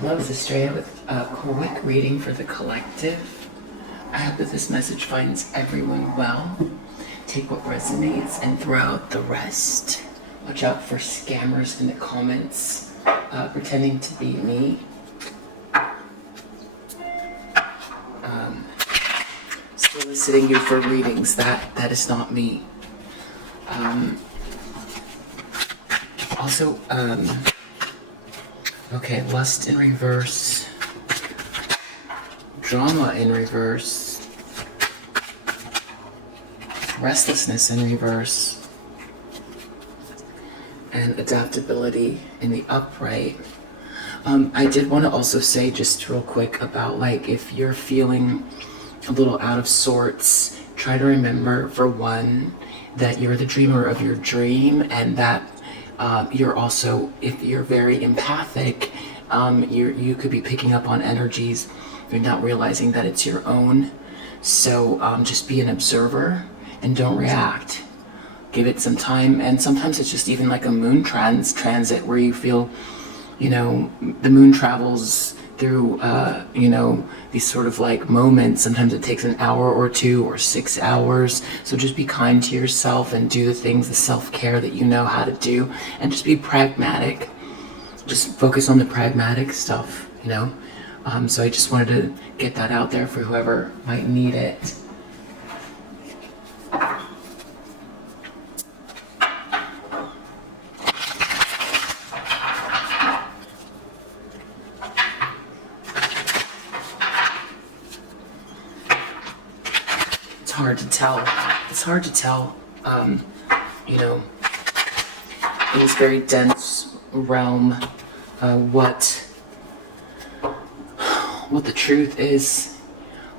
Hello, this is Estrella with a quick reading for the collective. I hope that this message finds everyone well. Take what resonates and throw out the rest. Watch out for scammers in the comments pretending to be me. Soliciting you for readings. That is not me. Also, okay, lust in reverse, drama in reverse, restlessness in reverse, and adaptability in the upright. I did want to also say just real quick about, like, if you're feeling a little out of sorts, try to remember, for one, that you're the dreamer of your dream, and that you're also, if you're very empathic, you could be picking up on energies. You're not realizing that it's your own. So just be an observer and don't react. Give it some time. And sometimes it's just even like a moon transit where you feel, you know, the moon travels through, you know, these sort of like moments. Sometimes it takes an hour or 2 or 6 hours. So just be kind to yourself and do the things, the self-care that you know how to do, and just be pragmatic. Just focus on the pragmatic stuff, you know. So I just wanted to get that out there for whoever might need it. It's hard to tell, you know, in this very dense realm, what the truth is,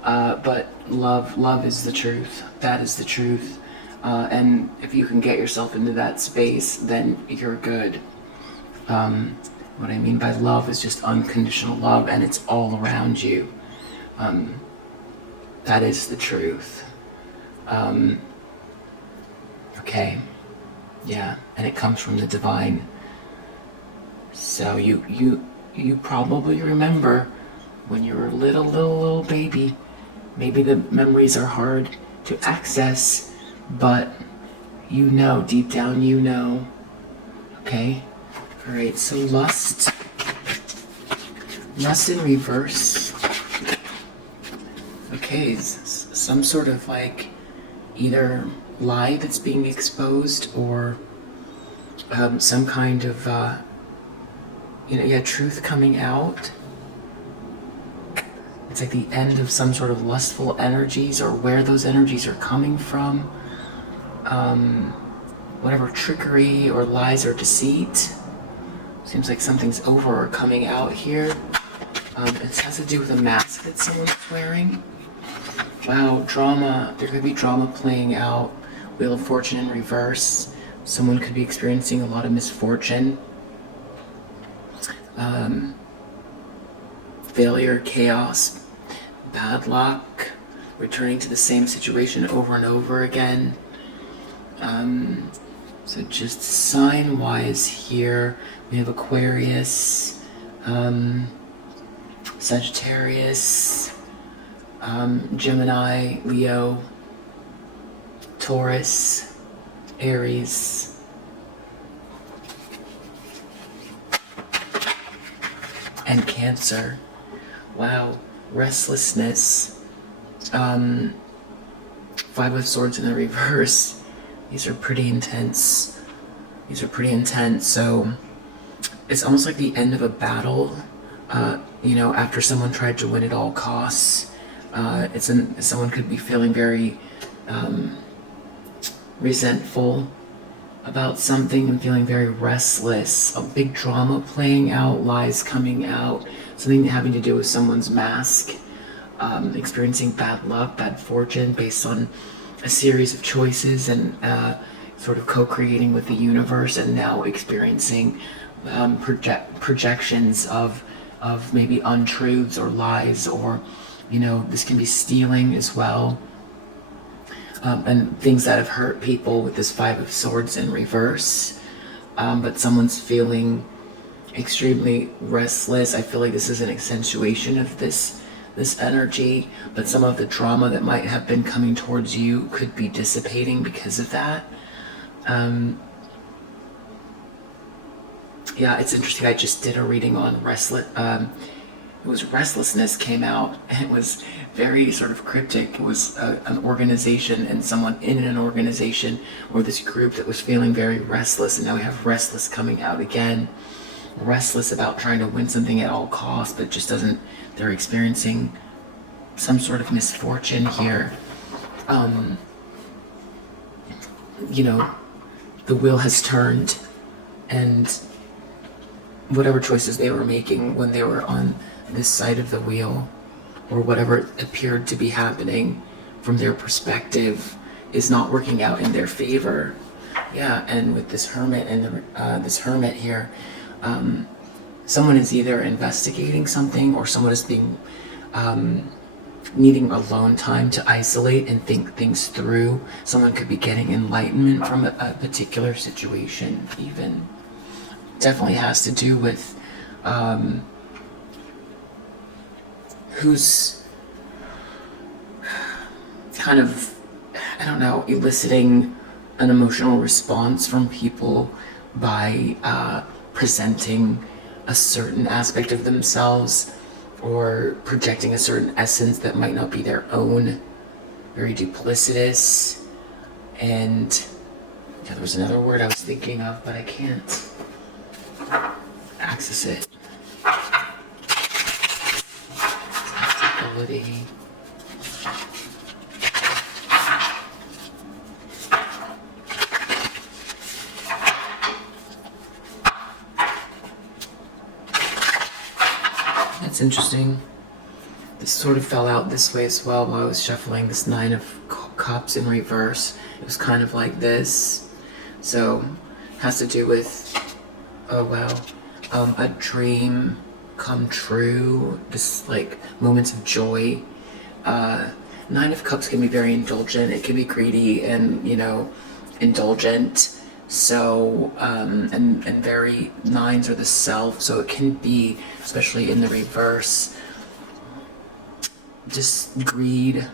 but love is the truth. That is the truth, and if you can get yourself into that space, then you're good. What I mean by love is just unconditional love, and it's all around you. That is the truth. Okay, yeah, and it comes from the divine. So you probably remember when you were a little baby. Maybe the memories are hard to access, but you know, deep down you know. Okay, all right. So lust in reverse. Okay, some sort of like either lie that's being exposed, or some kind of truth coming out. It's like the end of some sort of lustful energies, or where those energies are coming from. Whatever trickery or lies or deceit. Seems like something's over or coming out here. It has to do with a mask that someone's wearing. Wow, drama. There could be drama playing out. Wheel of Fortune in reverse. Someone could be experiencing a lot of misfortune. Failure, chaos, bad luck, returning to the same situation over and over again. So just sign-wise here, we have Aquarius, Sagittarius, Gemini, Leo, Taurus, Aries, and Cancer. Wow, restlessness. 5 of Swords in the reverse. These are pretty intense. So it's almost like the end of a battle. You know, after someone tried to win at all costs. Someone could be feeling very resentful about something and feeling very restless. A big drama playing out, lies coming out, something having to do with someone's mask, experiencing bad luck, bad fortune based on a series of choices, and sort of co-creating with the universe, and now experiencing projections of maybe untruths or lies, or, you know, this can be stealing as well. And things that have hurt people with this 5 of Swords in reverse. But someone's feeling extremely restless. I feel like this is an accentuation of this energy, but some of the drama that might have been coming towards you could be dissipating because of that. Yeah, it's interesting. I just did a reading on it was restlessness came out, and it was very sort of cryptic. It was an organization and someone in an organization or this group that was feeling very restless, and now we have restless coming out again. Restless about trying to win something at all costs, but just doesn't, they're experiencing some sort of misfortune here. You know, the wheel has turned, and whatever choices they were making when they were on this side of the wheel, or whatever appeared to be happening from their perspective, is not working out in their favor. Yeah, and with this hermit and this hermit here, someone is either investigating something, or someone is being needing alone time to isolate and think things through. Someone could be getting enlightenment from a particular situation. Even definitely has to do with who's kind of, I don't know, eliciting an emotional response from people by presenting a certain aspect of themselves, or projecting a certain essence that might not be their own. Very duplicitous. And yeah, there was another word I was thinking of, but I can't access it. Ability. That's interesting. This sort of fell out this way as well while I was shuffling. This Nine of Cups in reverse. It was kind of like this. So, has to do with, oh wow, a dream come true. This like moments of joy. Nine of Cups can be very indulgent. It can be greedy and, you know, indulgent. So, and very, nines are the self, so it can be, especially in the reverse, just greed,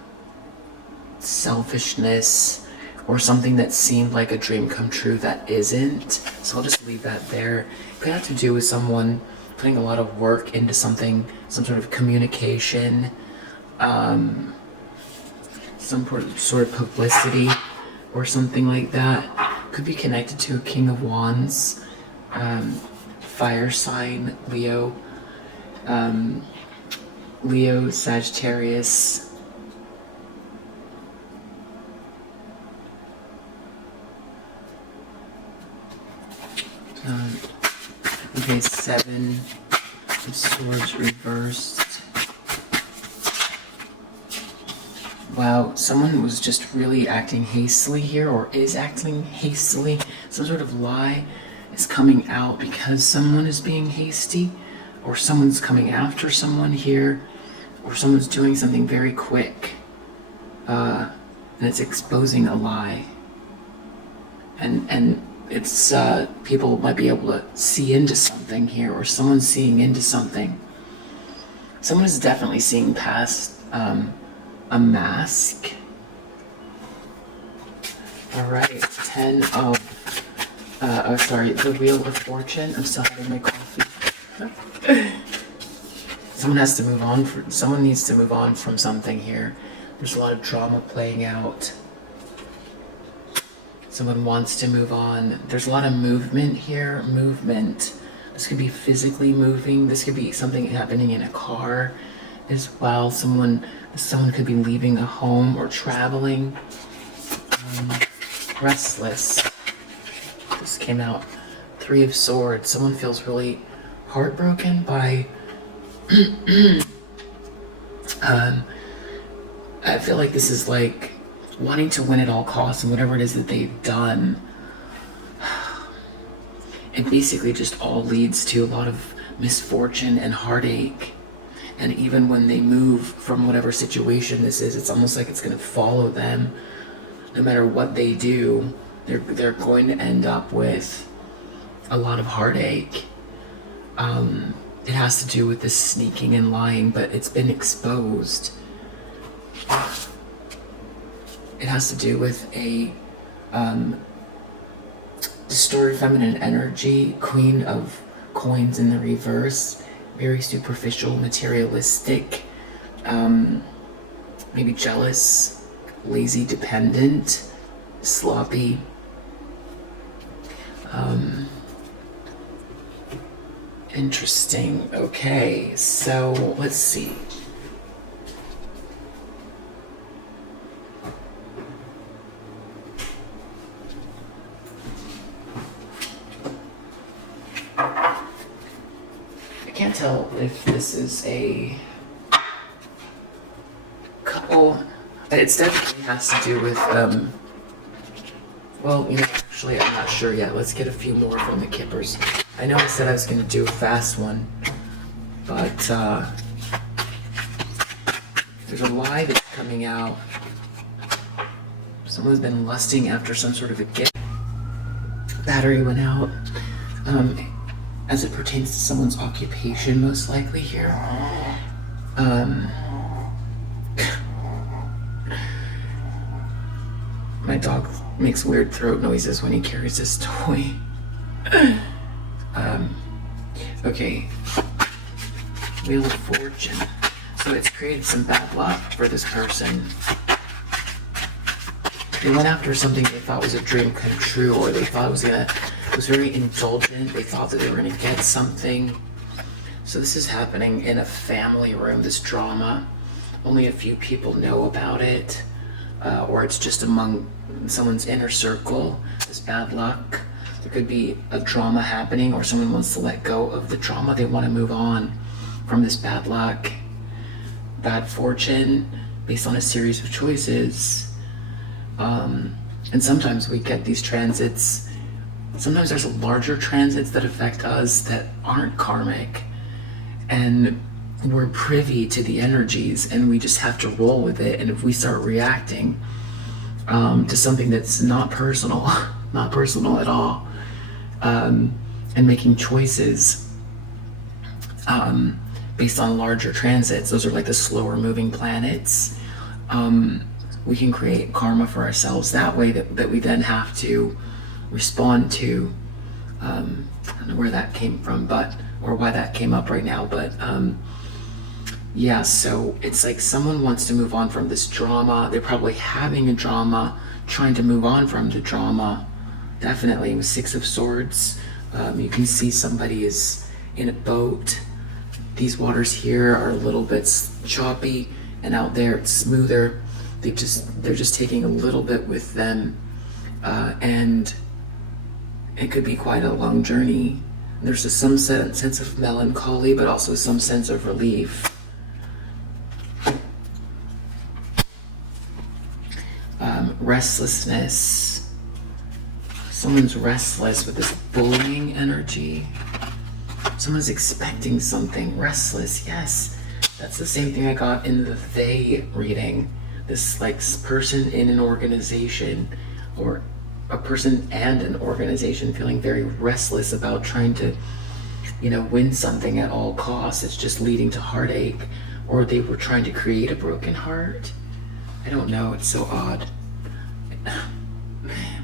selfishness, or something that seemed like a dream come true that isn't. So I'll just leave that there. It could have to do with someone putting a lot of work into something, some sort of communication, some sort of publicity, or something like that. Could be connected to a King of Wands, fire sign, Leo, Sagittarius. Okay, Seven of Swords reversed. Wow, someone was just really acting hastily here, or is acting hastily. Some sort of lie is coming out because someone is being hasty, or someone's coming after someone here, or someone's doing something very quick, and it's exposing a lie. And it's people might be able to see into something here, or someone's seeing into something. Someone is definitely seeing past a mask. All right, 10 of, the Wheel of Fortune. I'm still having my coffee. Someone has to move on. Someone needs to move on from something here. There's a lot of drama playing out. Someone wants to move on. There's a lot of movement here. Movement. This could be physically moving. This could be something happening in a car as well. Someone could be leaving a home or traveling. Restless. This came out. Three of Swords. Someone feels really heartbroken by I feel like this is like wanting to win at all costs, and whatever it is that they've done, it basically just all leads to a lot of misfortune and heartache. And even when they move from whatever situation this is, it's almost like it's going to follow them. No matter what they do, they're going to end up with a lot of heartache. It has to do with this sneaking and lying, but it's been exposed. It has to do with a distorted feminine energy, Queen of Coins in the reverse, very superficial, materialistic, maybe jealous, lazy, dependent, sloppy. Interesting. Okay, so let's see. I can't tell if this is a couple. It definitely has to do with, well, you know, actually, I'm not sure yet. Let's get a few more from the Kippers. I know I said I was going to do a fast one, but there's a lie that's coming out. Someone's been lusting after some sort of a gift. Battery went out. As it pertains to someone's occupation, most likely here. My dog makes weird throat noises when he carries this toy. Okay. Wheel of Fortune. So it's created some bad luck for this person. They went after something they thought was a dream come true, or they thought it was very indulgent. They thought that they were gonna get something. So this is happening in a family room, this drama. Only a few people know about it, or it's just among someone's inner circle, this bad luck. There could be a drama happening, or someone wants to let go of the drama. They want to move on from this bad luck, bad fortune, based on a series of choices. And sometimes we get these transits. Sometimes there's larger transits that affect us that aren't karmic, and we're privy to the energies, and we just have to roll with it. And if we start reacting to something that's not personal, not personal at all, and making choices based on larger transits, those are like the slower moving planets, we can create karma for ourselves that way, that we then have to respond to. I don't know where that came from, or why that came up right now, but yeah, so it's like someone wants to move on from this drama. They're probably having a drama, trying to move on from the drama. Definitely, with Six of Swords, you can see somebody is in a boat. These waters here are a little bit choppy, and out there it's smoother. They're just taking a little bit with them, and it could be quite a long journey. There's some sense of melancholy, but also some sense of relief. Restlessness. Someone's restless with this bullying energy. Someone's expecting something. Restless, yes. That's the same thing I got in the They reading. This like person in an organization, or a person and an organization, feeling very restless about trying to, win something at all costs. It's just leading to heartache, or they were trying to create a broken heart. I don't know, it's so odd.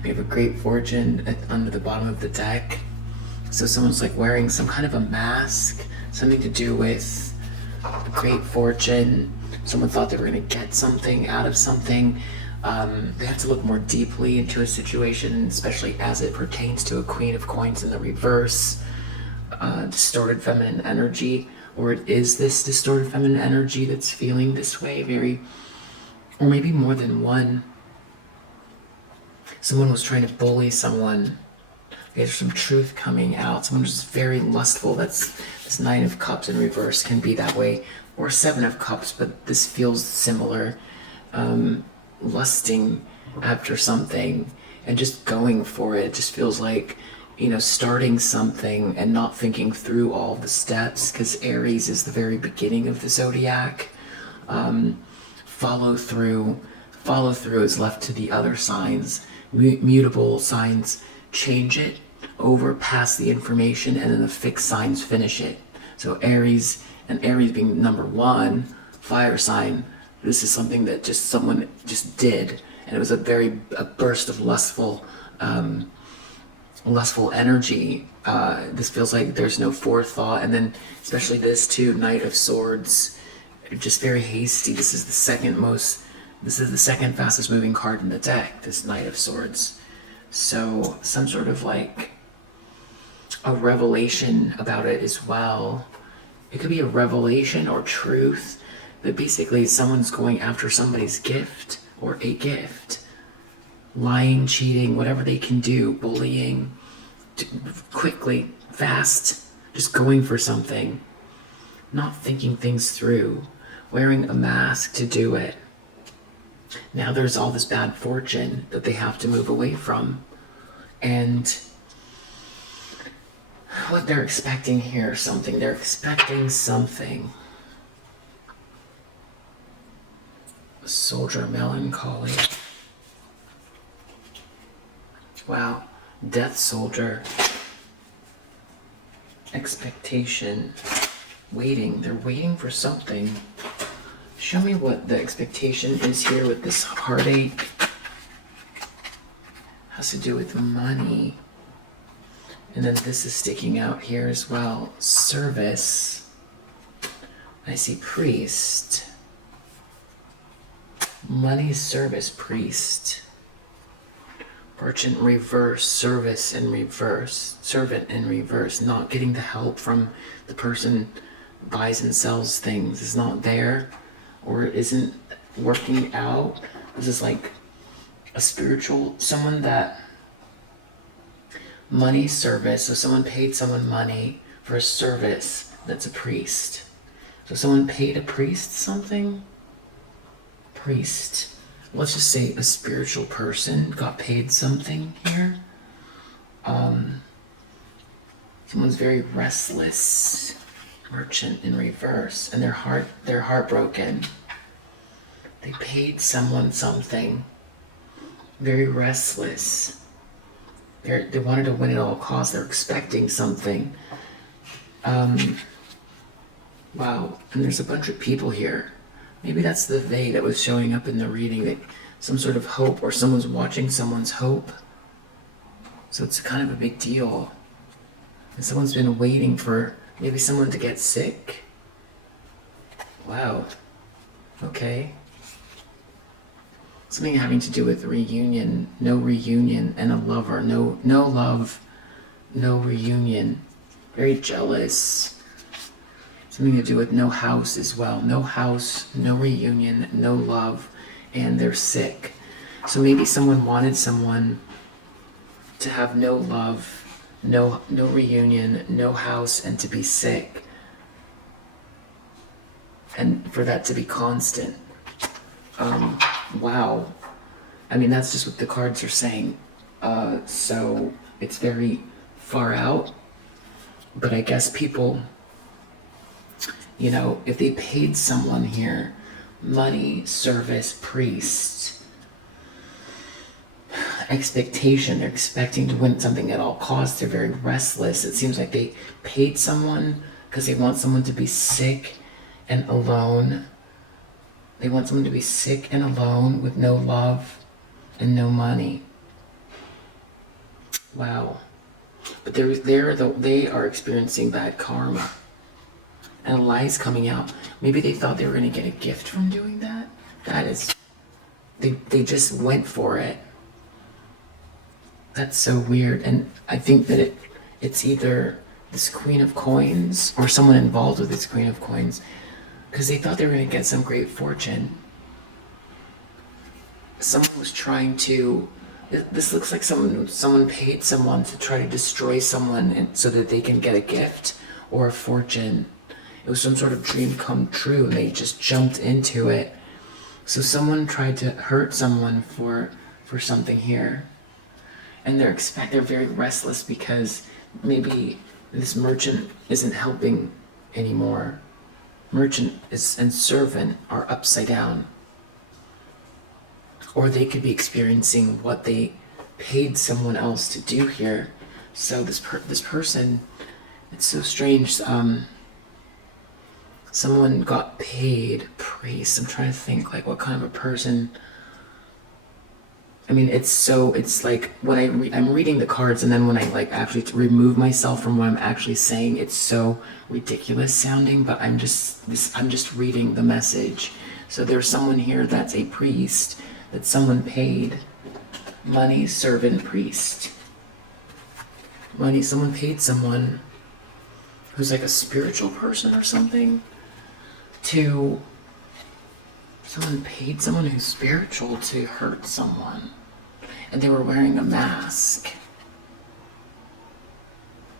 We have a Great Fortune under the bottom of the deck. So someone's like wearing some kind of a mask, something to do with Great Fortune. Someone thought they were going to get something out of something. They have to look more deeply into a situation, especially as it pertains to a Queen of Coins in the reverse, distorted feminine energy, or it is this distorted feminine energy that's feeling this way, or maybe more than one. Someone was trying to bully someone. There's some truth coming out. Someone was very lustful. That's this Nine of Cups in reverse can be that way, or Seven of Cups, but this feels similar. Lusting after something and just going for it. It just feels like, starting something and not thinking through all the steps, because Aries is the very beginning of the zodiac. Follow through is left to the other signs. Mutable signs change it overpass the information, and then the fixed signs finish it. So Aries, and Aries being number 1 fire sign, this is something that just someone just did, and it was a burst of lustful energy. This feels like there's no forethought, and then especially this too, Knight of Swords, just very hasty. This is the second fastest moving card in the deck, this Knight of Swords. So some sort of like a revelation about it as well. It could be a revelation or truth, but basically someone's going after somebody's gift or a gift. Lying, cheating, whatever they can do, bullying, quickly, fast, just going for something, not thinking things through, wearing a mask to do it. Now there's all this bad fortune that they have to move away from. And what they're expecting here, they're expecting something. Soldier melancholy. Wow. Death soldier. Expectation. Waiting. They're waiting for something. Show me what the expectation is here with this heartache. Has to do with money. And then this is sticking out here as well. Service. I see priest. Money, service, priest. Merchant reverse, service in reverse, servant in reverse. Not getting the help from the person buys and sells things, is not there or isn't working out. This is like a spiritual, someone that money, service. So someone paid someone money for a service. That's a priest. So someone paid a priest something. Priest. Let's just say a spiritual person got paid something here. Someone's very restless. Merchant in reverse, and they're heartbroken. They paid someone something. Very restless. They wanted to win at all costs. They're expecting something. Wow. And there's a bunch of people here. Maybe that's the they that was showing up in the reading, that some sort of hope, or someone's watching someone's hope. So it's kind of a big deal. And someone's been waiting for maybe someone to get sick. Wow. Okay. Something having to do with reunion, no reunion, and a lover. No love, no reunion. Very jealous. Something to do with no house as well. No house, no reunion, no love, and they're sick. So maybe someone wanted someone to have no love, no reunion, no house, and to be sick. And for that to be constant. Wow. I mean, that's just what the cards are saying. So it's very far out. But I guess people, if they paid someone here, money, service, priest, expectation, they're expecting to win something at all costs. They're very restless. It seems like they paid someone because they want someone to be sick and alone. They want someone to be sick and alone with no love and no money. Wow. But they are experiencing bad karma. And a lie's coming out. Maybe they thought they were going to get a gift from doing that. That is, they just went for it. That's so weird. And I think that it's either this Queen of Coins or someone involved with this Queen of Coins, because they thought they were going to get some great fortune. Someone was trying to, this looks like someone paid someone to try to destroy someone so that they can get a gift or a fortune. It was some sort of dream come true, and they just jumped into it. So someone tried to hurt someone for something here. And they're very restless because maybe this merchant isn't helping anymore. Merchant and servant are upside down. Or they could be experiencing what they paid someone else to do here. So this person, it's so strange. Someone got paid, priest. I'm trying to think like what kind of a person. I mean, it's like when I'm reading the cards, and then when I like actually remove myself from what I'm actually saying, it's so ridiculous sounding, but I'm just reading the message. So there's someone here that's a priest that someone paid money, servant, priest. Money, someone paid someone who's like a spiritual person or something someone paid someone who's spiritual to hurt someone. And they were wearing a mask.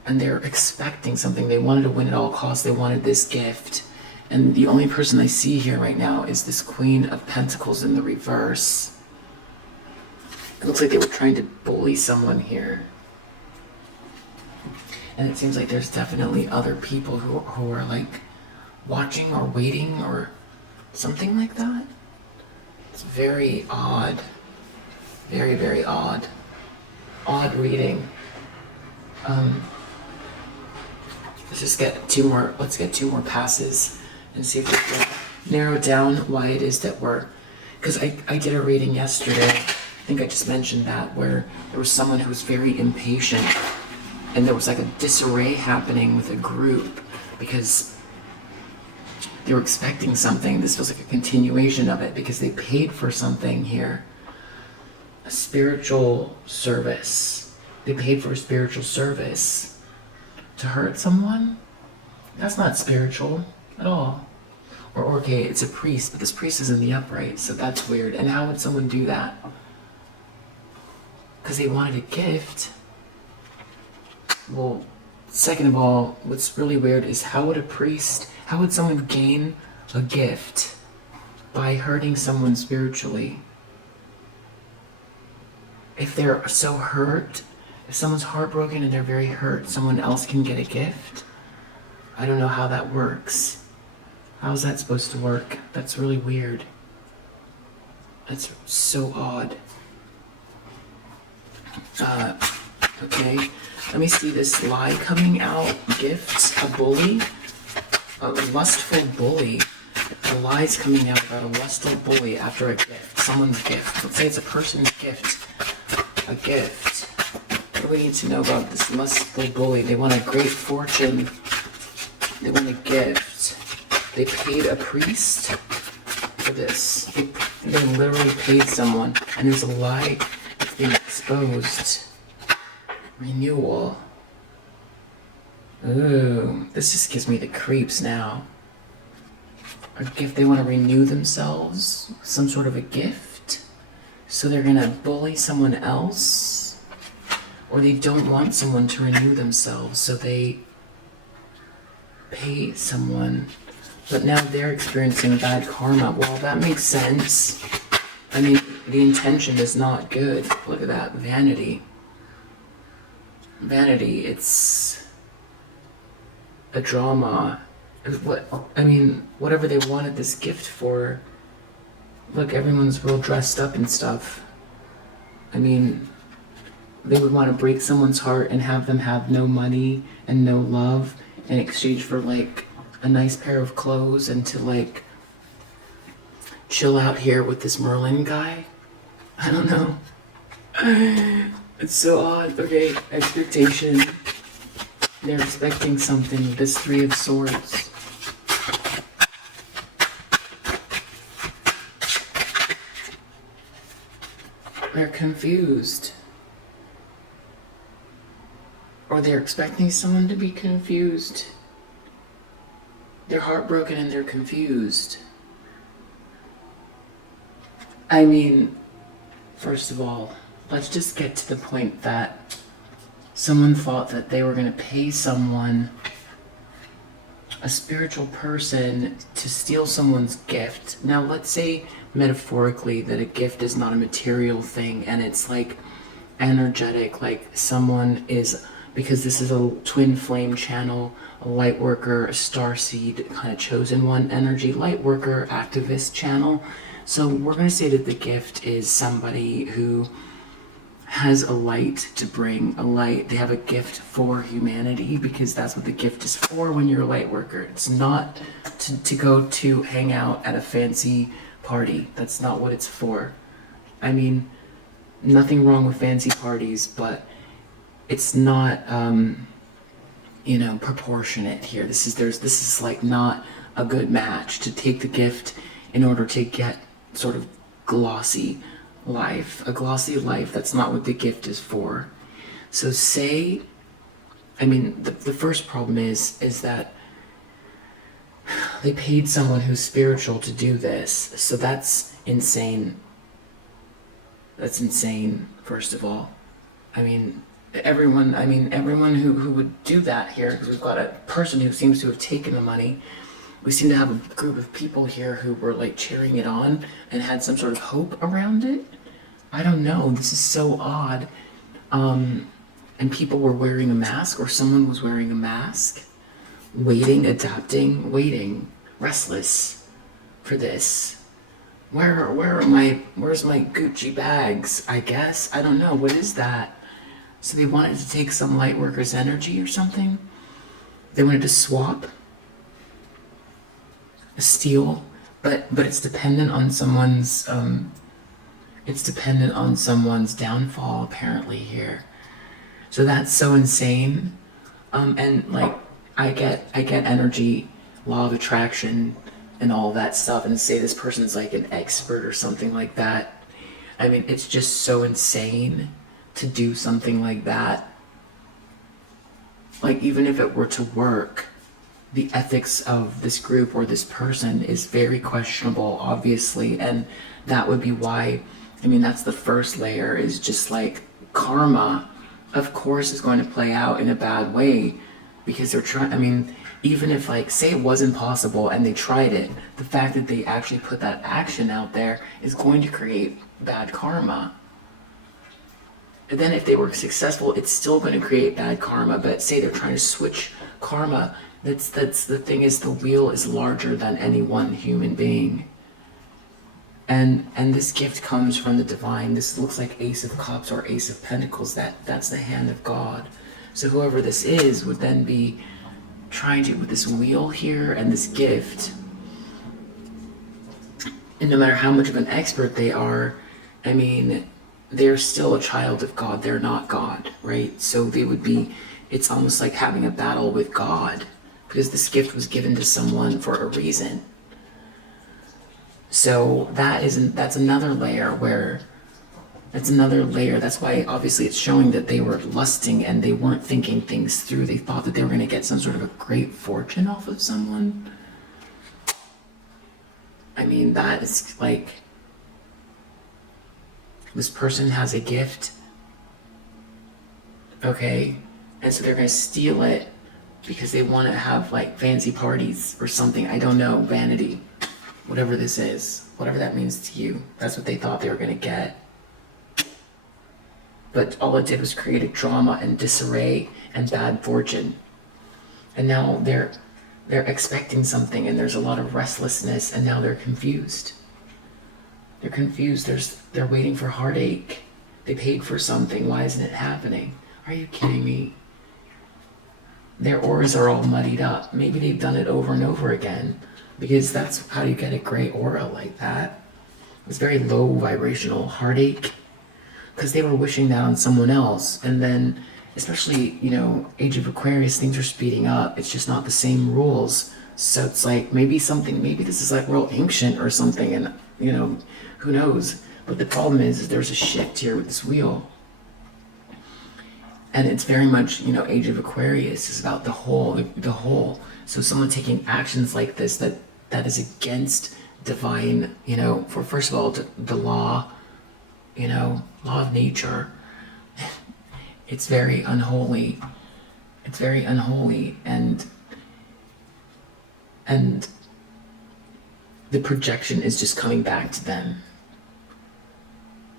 And they're expecting something. They wanted to win at all costs. They wanted this gift. And the only person I see here right now is this Queen of Pentacles in the reverse. It looks like they were trying to bully someone here. And it seems like there's definitely other people who are like watching or waiting or something like that. It's very odd. Very, very odd. Odd reading. Let's get two more passes and see if we can narrow down why it is that because I did a reading yesterday, I think I just mentioned that, where there was someone who was very impatient and there was like a disarray happening with a group because they were expecting something. This feels like a continuation of it because they paid for something here. A spiritual service. They paid for a spiritual service to hurt someone? That's not spiritual at all. Or okay, it's a priest, but this priest is in the upright, so that's weird. And how would someone do that? Because they wanted a gift. Well, second of all, what's really weird is how would someone gain a gift by hurting someone spiritually? If they're so hurt, if someone's heartbroken and they're very hurt, someone else can get a gift? I don't know how that works. How's that supposed to work? That's really weird. That's so odd. Okay, let me see this lie coming out. Gifts, a bully, a lustful bully. The lie's coming out about a lustful bully after a gift, someone's gift. Let's say it's a person's gift. A gift. What do we need to know about this lustful bully? They want a great fortune. They want a gift. They paid a priest for this. They literally paid someone, and there's a lie that's being exposed. Renewal. Ooh, this just gives me the creeps now. A gift, they want to renew themselves, some sort of a gift. So they're gonna bully someone else, or they don't want someone to renew themselves, so they pay someone, but now they're experiencing bad karma. Well, that makes sense. I mean, the intention is not good. Look at that, vanity. Vanity, it's a drama. Whatever they wanted this gift for. Look, everyone's real dressed up and stuff. I mean, they would want to break someone's heart and have them have no money and no love in exchange for like a nice pair of clothes and to like chill out here with this Merlin guy. I don't know. It's so odd. Okay, expectation. They're expecting something. This Three of Swords. They're confused. Or they're expecting someone to be confused. They're heartbroken and they're confused. I mean, first of all, let's just get to the point that someone thought that they were going to pay someone, a spiritual person, to steal someone's gift. Now, let's say metaphorically that a gift is not a material thing and it's like energetic, like someone is, because this is a twin flame channel, a light worker, a starseed kind of chosen one energy, light worker, activist channel. So we're going to say that the gift is somebody who has a light to bring, a light. They have a gift for humanity, because that's what the gift is for when you're a light worker. It's not to go to hang out at a fancy party. That's not what it's for. I mean, nothing wrong with fancy parties, but it's not, you know, proportionate here. This is like not a good match to take the gift in order to get sort of glossy life. A glossy life, that's not what the gift is for. So say, I mean, the first problem is that they paid someone who's spiritual to do this. So that's insane. That's insane, first of all. I mean, everyone who would do that here, because we've got a person who seems to have taken the money. We seem to have a group of people here who were like cheering it on and had some sort of hope around it. I don't know, this is so odd. And people were wearing a mask, or someone was wearing a mask, waiting, adapting, waiting, restless for this. Where's my Gucci bags, I guess? I don't know, what is that? So they wanted to take some light worker's energy or something? They wanted to swap? Steal? But it's dependent on someone's, downfall, apparently, here. So that's so insane. And like, I get energy, law of attraction, and all that stuff, and say this person's like an expert or something like that. I mean, it's just so insane to do something like that. Like, even if it were to work, the ethics of this group or this person is very questionable, obviously, and that would be why, I mean, that's the first layer, is just like karma, of course, is going to play out in a bad way, because they're trying, I mean, even if, like, say it wasn't possible and they tried it, the fact that they actually put that action out there is going to create bad karma. And then if they were successful, it's still going to create bad karma. But say they're trying to switch karma, that's the thing, is the wheel is larger than any one human being. And this gift comes from the divine. This looks like Ace of Cups or Ace of Pentacles. That's the hand of God. So whoever this is would then be trying to, with this wheel here and this gift, and no matter how much of an expert they are, I mean, they're still a child of God. They're not God, right? So they would be, it's almost like having a battle with God, because this gift was given to someone for a reason. So that's another layer where, that's why obviously it's showing that they were lusting and they weren't thinking things through. They thought that they were going to get some sort of a great fortune off of someone. I mean, that is like, this person has a gift, okay, and so they're going to steal it because they want to have like fancy parties or something. I don't know, vanity, whatever this is, whatever that means to you. That's what they thought they were going to get. But all it did was create a drama and disarray and bad fortune. And now they're expecting something, and there's a lot of restlessness, and now they're confused. They're confused. They're waiting for heartache. They paid for something. Why isn't it happening? Are you kidding me? Their auras are all muddied up. Maybe they've done it over and over again, because that's how you get a gray aura like that. It's very low vibrational heartache, because they were wishing that on someone else. And then, especially, you know, Age of Aquarius, things are speeding up. It's just not the same rules. So it's like, maybe this is like real ancient or something, and, you know, who knows? But the problem is there's a shift here with this wheel. And it's very much, you know, Age of Aquarius is about the whole. So someone taking actions like this, that is against divine, you know, for first of all, the law, you know, law of nature. It's very unholy. It's very unholy, and the projection is just coming back to them.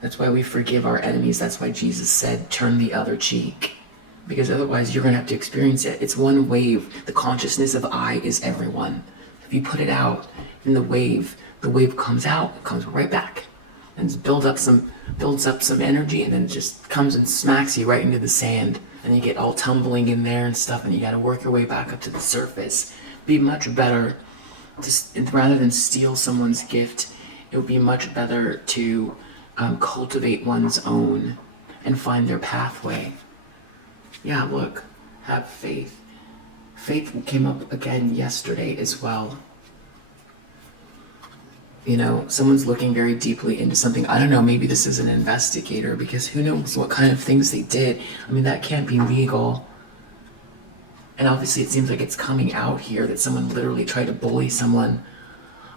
That's why we forgive our enemies. That's why Jesus said, turn the other cheek. Because otherwise you're going to have to experience it. It's one wave. The consciousness of I is everyone. If you put it out in the wave comes out, it comes right back. and just builds up some energy, and then it just comes and smacks you right into the sand, and you get all tumbling in there and stuff, and you got to work your way back up to the surface. Be much better, just rather than steal someone's gift, it would be much better to cultivate one's own and find their pathway. Yeah, look, have faith. Faith came up again yesterday as well. You know, someone's looking very deeply into something. I don't know, maybe this is an investigator, because who knows what kind of things they did. I mean, that can't be legal. And obviously it seems like it's coming out here that someone literally tried to bully someone.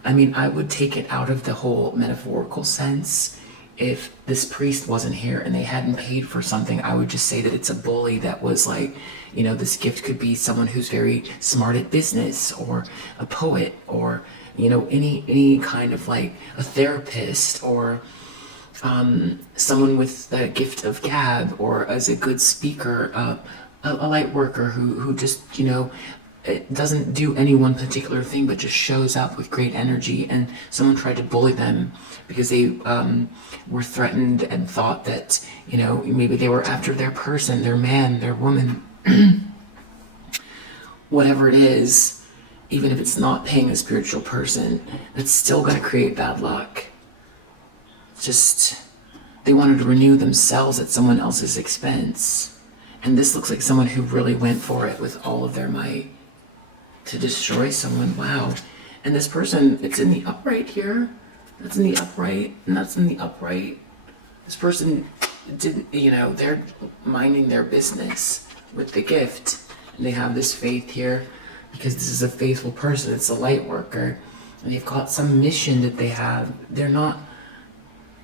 I mean, I would take it out of the whole metaphorical sense. If this priest wasn't here and they hadn't paid for something, I would just say that it's a bully that was like, you know, this gift could be someone who's very smart at business, or a poet, or, you know, any kind of like a therapist, or someone with the gift of gab, or as a good speaker, a light worker who just, you know, it doesn't do any one particular thing, but just shows up with great energy. And someone tried to bully them because they were threatened and thought that, you know, maybe they were after their person, their man, their woman, whatever it is. Even if it's not paying a spiritual person, that's still going to create bad luck. Just, they wanted to renew themselves at someone else's expense. And this looks like someone who really went for it with all of their might to destroy someone. Wow. And this person, it's in the upright here. That's in the upright, and that's in the upright. This person didn't, you know, they're minding their business with the gift. And they have this faith here because this is a faithful person. It's a light worker. And they've got some mission that they have. They're not,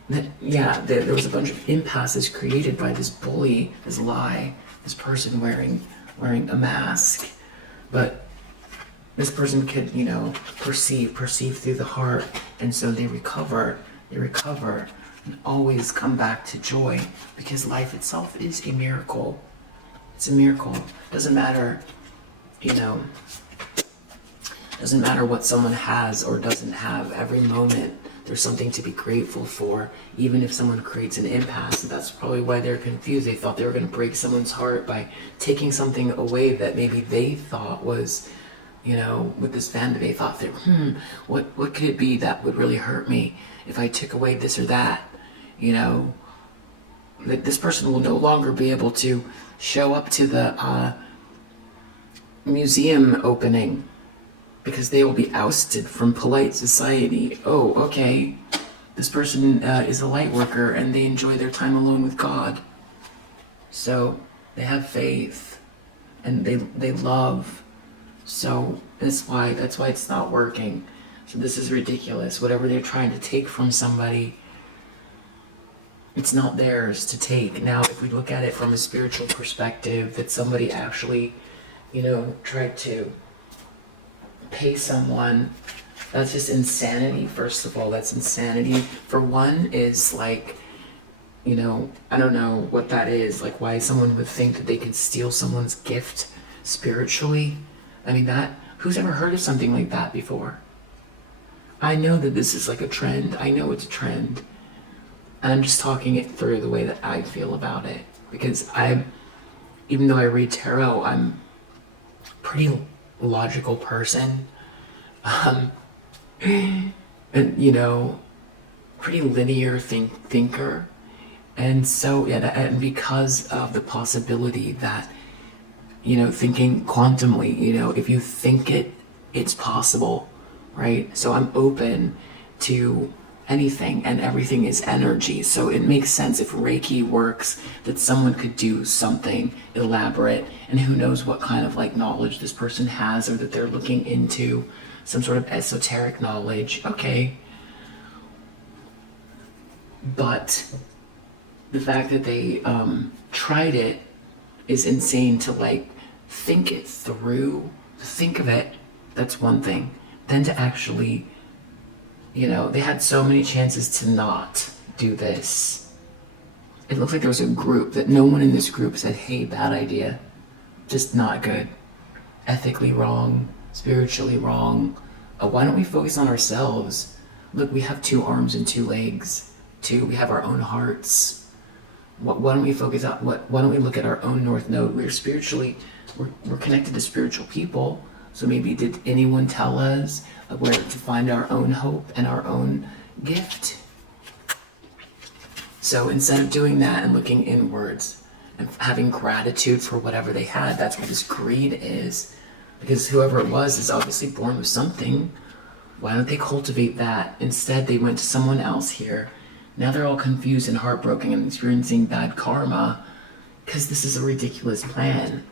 that, yeah, there was a bunch of impasses created by this bully, this lie, this person wearing a mask. But this person could, you know, perceive through the heart, and so they recover, and always come back to joy, because life itself is a miracle. It's a miracle. Doesn't matter, you know, doesn't matter what someone has or doesn't have. Every moment there's something to be grateful for, even if someone creates an impasse. And that's probably why they're confused. They thought they were going to break someone's heart by taking something away that maybe they thought was, you know, with this vanity, they thought that, what could it be that would really hurt me if I took away this or that? You know, that this person will no longer be able to show up to the museum opening because they will be ousted from polite society. Oh, okay. This person is a light worker and they enjoy their time alone with God. So they have faith and they love. So that's why it's not working. So this is ridiculous. Whatever they're trying to take from somebody, it's not theirs to take. Now, if we look at it from a spiritual perspective, that somebody actually, you know, tried to pay someone, that's just insanity. First of all, that's insanity. For one, is like, you know, I don't know what that is. Like, why someone would think that they could steal someone's gift spiritually. I mean, that, who's ever heard of something like that before? I know that this is like a trend. I know it's a trend. And I'm just talking it through the way that I feel about it. Because even though I read tarot, I'm a pretty logical person. And, you know, pretty linear thinker. And so, yeah, and because of the possibility that, you know, thinking quantumly, you know, if you think it, it's possible, right? So I'm open to anything, and everything is energy. So it makes sense if Reiki works that someone could do something elaborate, and who knows what kind of like knowledge this person has, or that they're looking into some sort of esoteric knowledge. Okay. But the fact that they tried it is insane. To like think it through, think of it, that's one thing. Then to actually, you know, they had so many chances to not do this. It looks like there was a group that no one in this group said, hey, bad idea, just not good, ethically wrong, spiritually wrong. Why don't we focus on ourselves? Look, we have 2 arms and 2 legs. too. We have our own hearts. Why don't we focus on why don't we look at our own North Node? We're connected to spiritual people. So maybe did anyone tell us where to find our own hope and our own gift? So instead of doing that and looking inwards and having gratitude for whatever they had, that's what this greed is. Because whoever it was is obviously born with something. Why don't they cultivate that? Instead, they went to someone else here. Now they're all confused and heartbroken and experiencing bad karma because this is a ridiculous plan.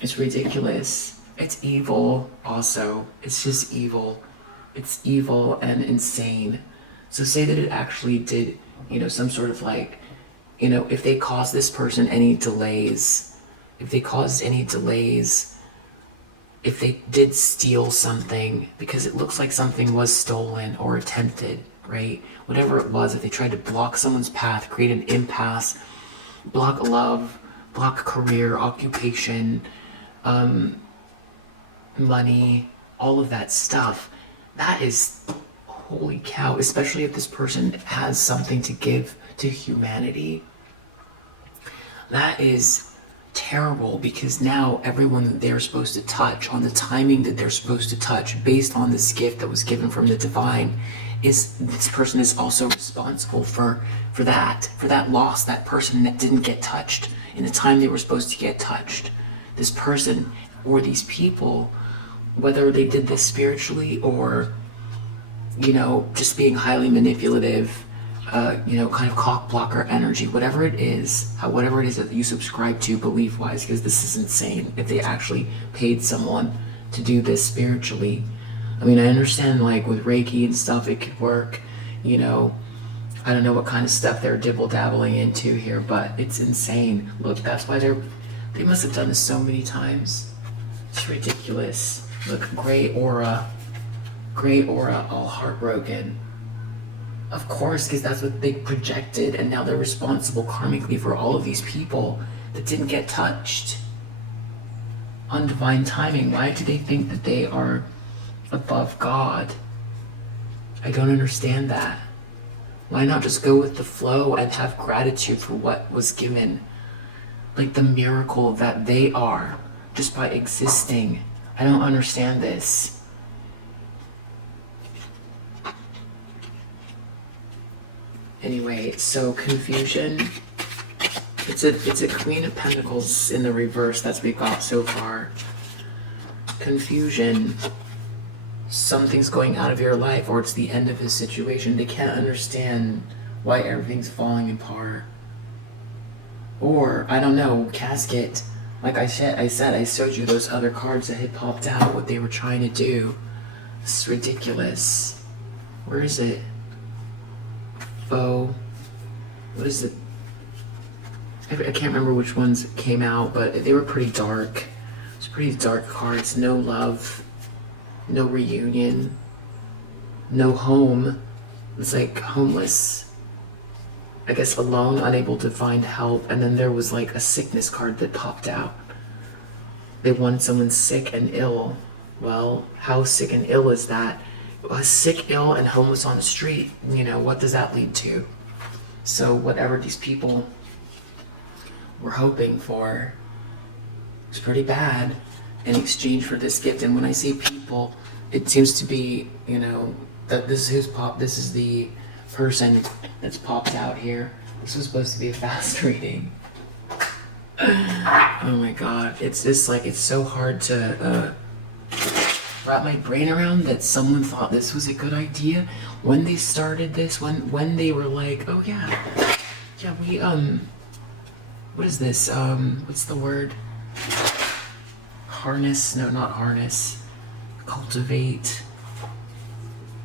It's ridiculous. It's evil also. It's just evil. It's evil and insane. So say that it actually did, some sort of like, if they caused this person any delays, if they did steal something, because it looks like something was stolen or attempted, right? Whatever it was, if they tried to block someone's path, create an impasse, block love, block career, occupation, money, all of that stuff, that is, holy cow, especially if this person has something to give to humanity. That is terrible, because now everyone that they're supposed to touch on the timing that they're supposed to touch based on this gift that was given from the divine, is this person is also responsible for that loss, that person that didn't get touched in the time they were supposed to get touched. This person or these people, whether they did this spiritually or just being highly manipulative, kind of cock blocker energy, whatever it is that you subscribe to belief-wise, because this is insane. If they actually paid someone to do this spiritually, I mean, I understand like with Reiki and stuff, it could work, I don't know what kind of stuff they're dibble-dabbling into here, but it's insane. Look, that's why they must have done this so many times. It's ridiculous. Look, gray aura, all heartbroken. Of course, because that's what they projected, and now they're responsible karmically for all of these people that didn't get touched on divine timing. Why do they think that they are above God? I don't understand that. Why not just go with the flow and have gratitude for what was given? Like the miracle that they are, just by existing. I don't understand this. Anyway, so confusion. It's a Queen of Pentacles in the reverse. That's what we got so far. Confusion. Something's going out of your life, or it's the end of his situation. They can't understand why everything's falling apart. Or, I don't know, casket. Like I said, I showed you those other cards that had popped out, what they were trying to do. This is ridiculous. Where is it? Foe. What is it? I can't remember which ones came out, but they were pretty dark. It's pretty dark cards. No love. No reunion. No home. It's like homeless. I guess alone, unable to find help. And then there was like a sickness card that popped out. They wanted someone sick and ill. Well, how sick and ill is that? Sick, ill, and homeless on the street. What does that lead to? So whatever these people were hoping for is pretty bad in exchange for this gift. And when I say people, it seems to be, that this is the person that's popped out here. This was supposed to be a fast reading. Oh my god, it's just like, it's so hard to wrap my brain around that someone thought this was a good idea when they started this, when they were like, oh yeah, we what is this, what's the word? Harness? No, not harness. Cultivate.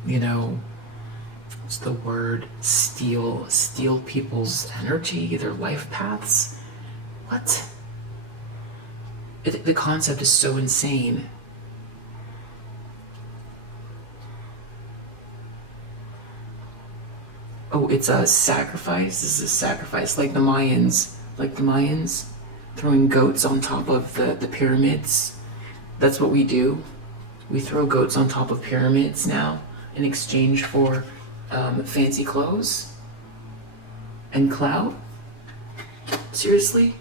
What's the word? Steal people's energy, their life paths. What? The concept is so insane. Oh, it's a sacrifice. This is a sacrifice, like the Mayans. Throwing goats on top of the pyramids. That's what we do. We throw goats on top of pyramids now in exchange for fancy clothes. and clout? Seriously?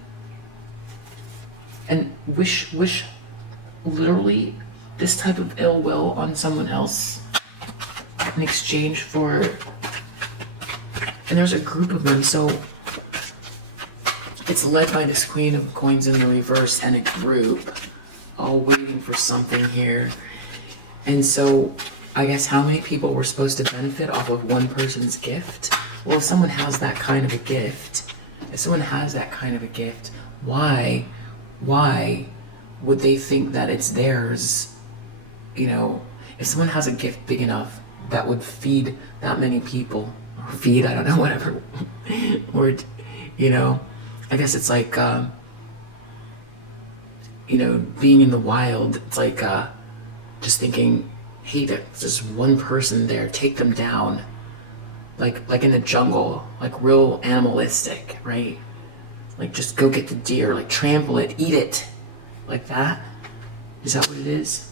And wish literally this type of ill will on someone else in exchange for, and there's a group of them, so it's led by this Queen of Coins in the reverse and a group all waiting for something here. And so I guess how many people were supposed to benefit off of one person's gift? Well, if someone has that kind of a gift, why would they think that it's theirs? You know, if someone has a gift big enough that would feed that many people, or feed, I don't know, whatever word, you know, I guess it's like, you know, being in the wild, it's like just thinking, hey, there's just one person there, take them down. Like in the jungle, like real animalistic, right? Like just go get the deer, like trample it, eat it. Like that? Is that what it is?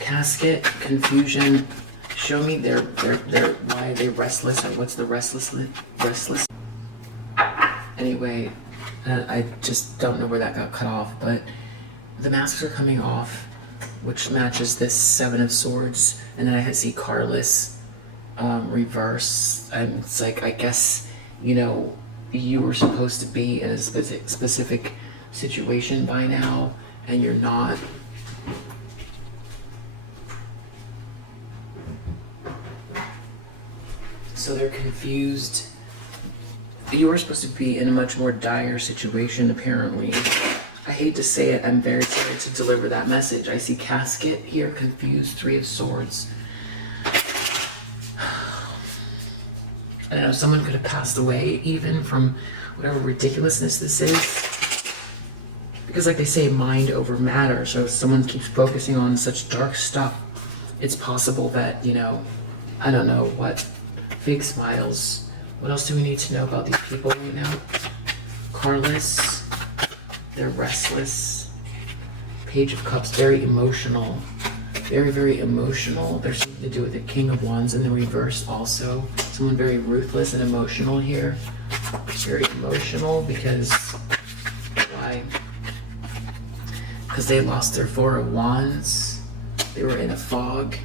Casket, confusion. Show me their why are they restless, or what's the restless? Anyway, I just don't know where that got cut off, but the masks are coming off, which matches this Seven of Swords, and then I see Carless reverse, and it's like, I guess, you know, you were supposed to be in a specific situation by now, and you're not. So they're confused. You were supposed to be in a much more dire situation, apparently. I hate to say it, I'm very sorry to deliver that message. I see casket here, confused, Three of Swords. I don't know, someone could have passed away even from whatever ridiculousness this is. Because like they say, mind over matter. So if someone keeps focusing on such dark stuff, it's possible that, you know, I don't know what, fake smiles. What else do we need to know about these people right now? Carless, they're restless. Page of Cups, very emotional. Very, very emotional. There's something to do with the King of Wands in the reverse also. Someone very ruthless and emotional here. Very emotional because, why? Because they lost their Four of Wands. They were in a fog.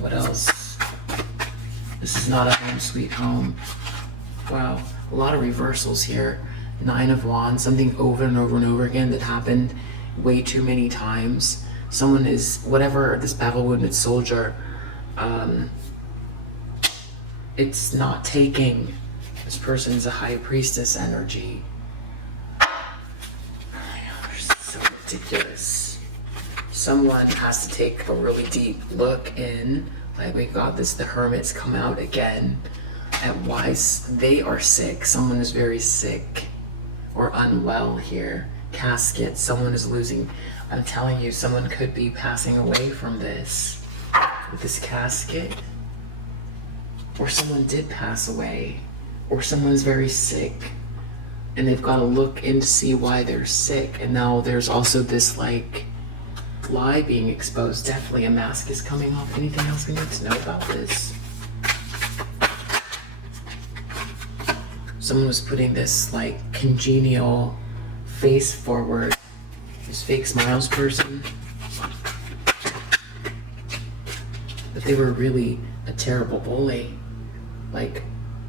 What else? This is not a home sweet home. Wow, a lot of reversals here. Nine of Wands, something over and over and over again that happened way too many times. Someone is, whatever, this battle-wounded soldier, it's not taking. This person's a High Priestess energy. Oh my gosh, so ridiculous. Someone has to take a really deep look in, like we got this, the Hermits come out again, at why they are sick. Someone is very sick or unwell here. Casket, someone is losing. I'm telling you, someone could be passing away from this with this casket, or someone did pass away, or someone's very sick and they've got to look in to see why they're sick. And now there's also this like lie being exposed. Definitely a mask is coming off. Anything else we need to know about this? Someone was putting this like congenial face forward. This fake smiles person. But they were really a terrible bully. Like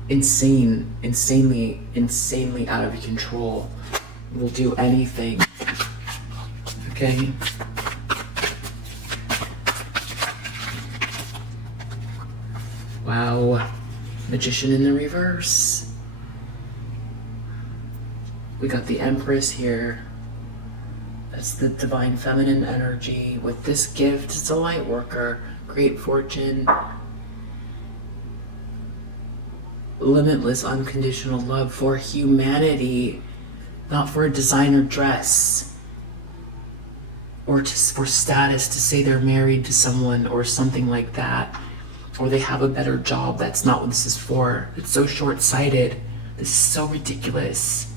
insanely out of control. Will do anything. Okay? Wow. Magician in the reverse. We got the Empress here. That's the divine feminine energy. With this gift, it's a light worker. Great fortune. Limitless unconditional love for humanity. Not for a designer dress. Or for status, to say they're married to someone or something like that. Or they have a better job. That's not what this is for. It's so short-sighted. This is so ridiculous.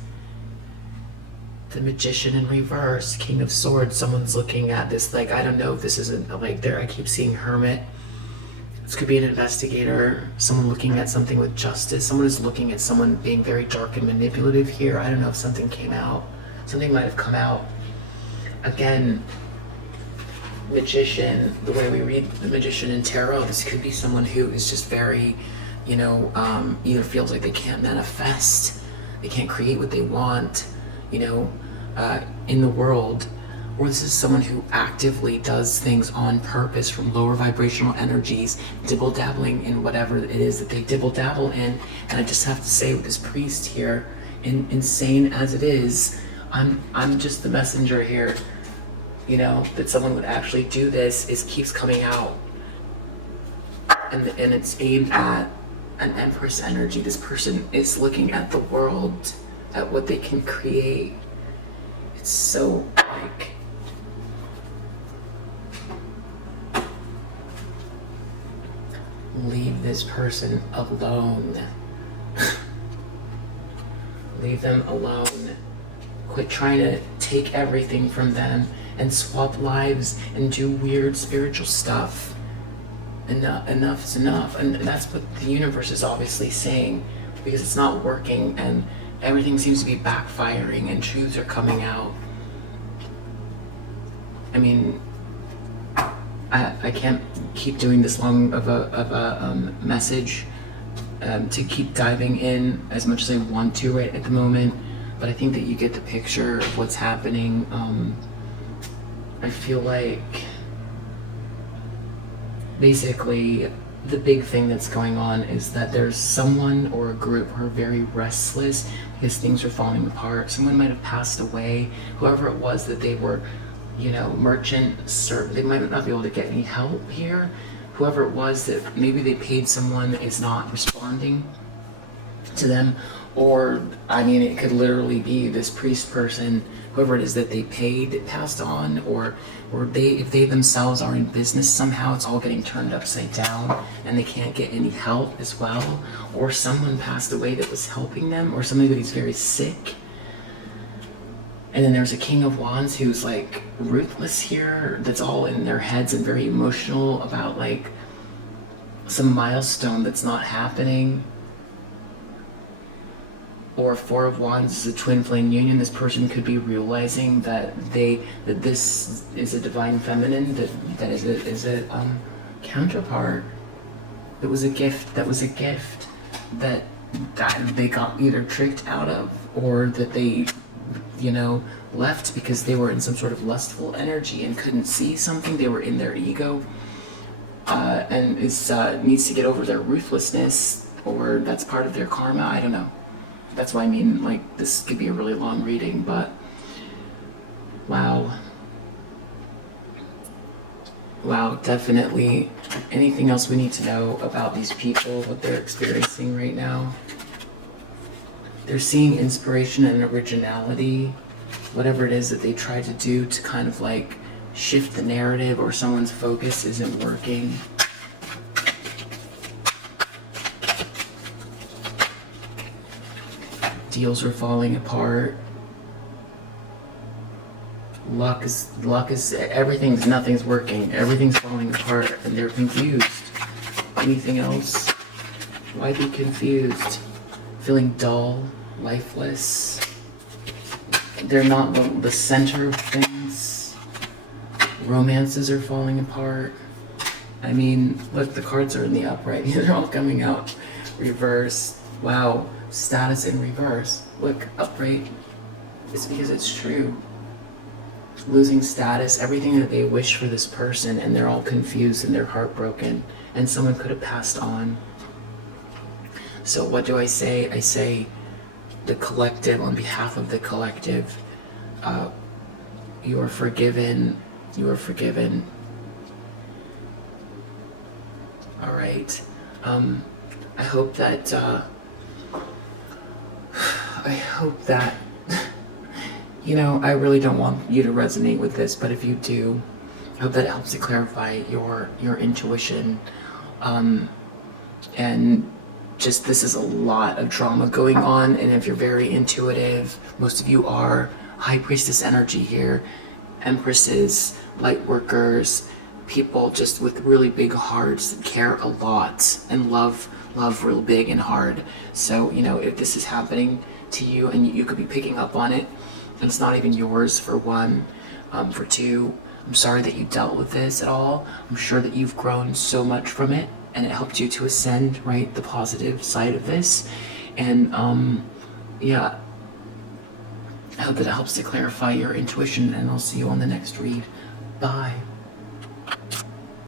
The Magician in reverse, King of Swords. Someone's looking at this like, I don't know if this isn't like there. I keep seeing Hermit. This could be an investigator, someone looking at something with justice. Someone is looking at someone being very dark and manipulative here. I don't know if something came out. Something might have come out. Again, magician, the way we read the magician in tarot, this could be someone who is just very, either feels like they can't manifest, they can't create what they want, in the world, or this is someone who actively does things on purpose from lower vibrational energies, dibble dabbling in whatever it is that they dibble dabble in. And I just have to say, with this priest here, insane as it is, I'm just the messenger here. That someone would actually do this keeps coming out, and it's aimed at an Empress energy. This person is looking at the world, at what they can create. It's so like, leave this person alone. Leave them alone. Quit trying to take everything from them and swap lives and do weird spiritual stuff. Enough is enough. And that's what the universe is obviously saying, because it's not working and everything seems to be backfiring and truths are coming out. I mean, I can't keep doing this long of a message to keep diving in as much as I want to right at the moment, but I think that you get the picture of what's happening. I feel like basically the big thing that's going on is that there's someone or a group who are very restless because things are falling apart. Someone might have passed away, whoever it was that they were, merchant, they might not be able to get any help here. Whoever it was that maybe they paid someone that is not responding to them, or it could literally be this priest person, whoever it is that they paid that passed on, or if they themselves are in business somehow, it's all getting turned upside down and they can't get any help as well, or someone passed away that was helping them, or somebody who's very sick. And then there's a King of Wands who's like ruthless here, that's all in their heads and very emotional about like some milestone that's not happening. Or Four of Wands is a twin flame union. This person could be realizing that this is a divine feminine, that is a counterpart. That was a gift that they got either tricked out of, or that they left because they were in some sort of lustful energy and couldn't see something. They were in their ego, and needs to get over their ruthlessness, or that's part of their karma. I don't know. That's why this could be a really long reading, but wow, definitely. Anything else we need to know about these people, what they're experiencing right now? They're seeing inspiration and originality, whatever it is that they try to do to kind of like shift the narrative, or someone's focus isn't working. Deals are falling apart. Luck is nothing's working. Everything's falling apart and they're confused. Anything else? Why be confused? Feeling dull, lifeless. They're not the center of things. Romances are falling apart. Look, the cards are in the upright. They're all coming out reversed. Wow. Status in reverse. Look, upright. It's because it's true. Losing status, everything that they wish for this person, and they're all confused and they're heartbroken, and someone could have passed on. So what do I say? I say the collective, on behalf of the collective, you are forgiven. You are forgiven. All right. I hope that I really don't want you to resonate with this, but if you do, I hope that helps to clarify your intuition. And just, this is a lot of drama going on, and if you're very intuitive, most of you are, High Priestess energy here, Empresses, light workers, people just with really big hearts that care a lot and love real big and hard. So, you know, if this is happening to you and you could be picking up on it, and it's not even yours, for one. For two, I'm sorry that you dealt with this at all. I'm sure that you've grown so much from it, and it helped you to ascend, right? The positive side of this. And yeah, I hope that it helps to clarify your intuition, and I'll see you on the next read. Bye.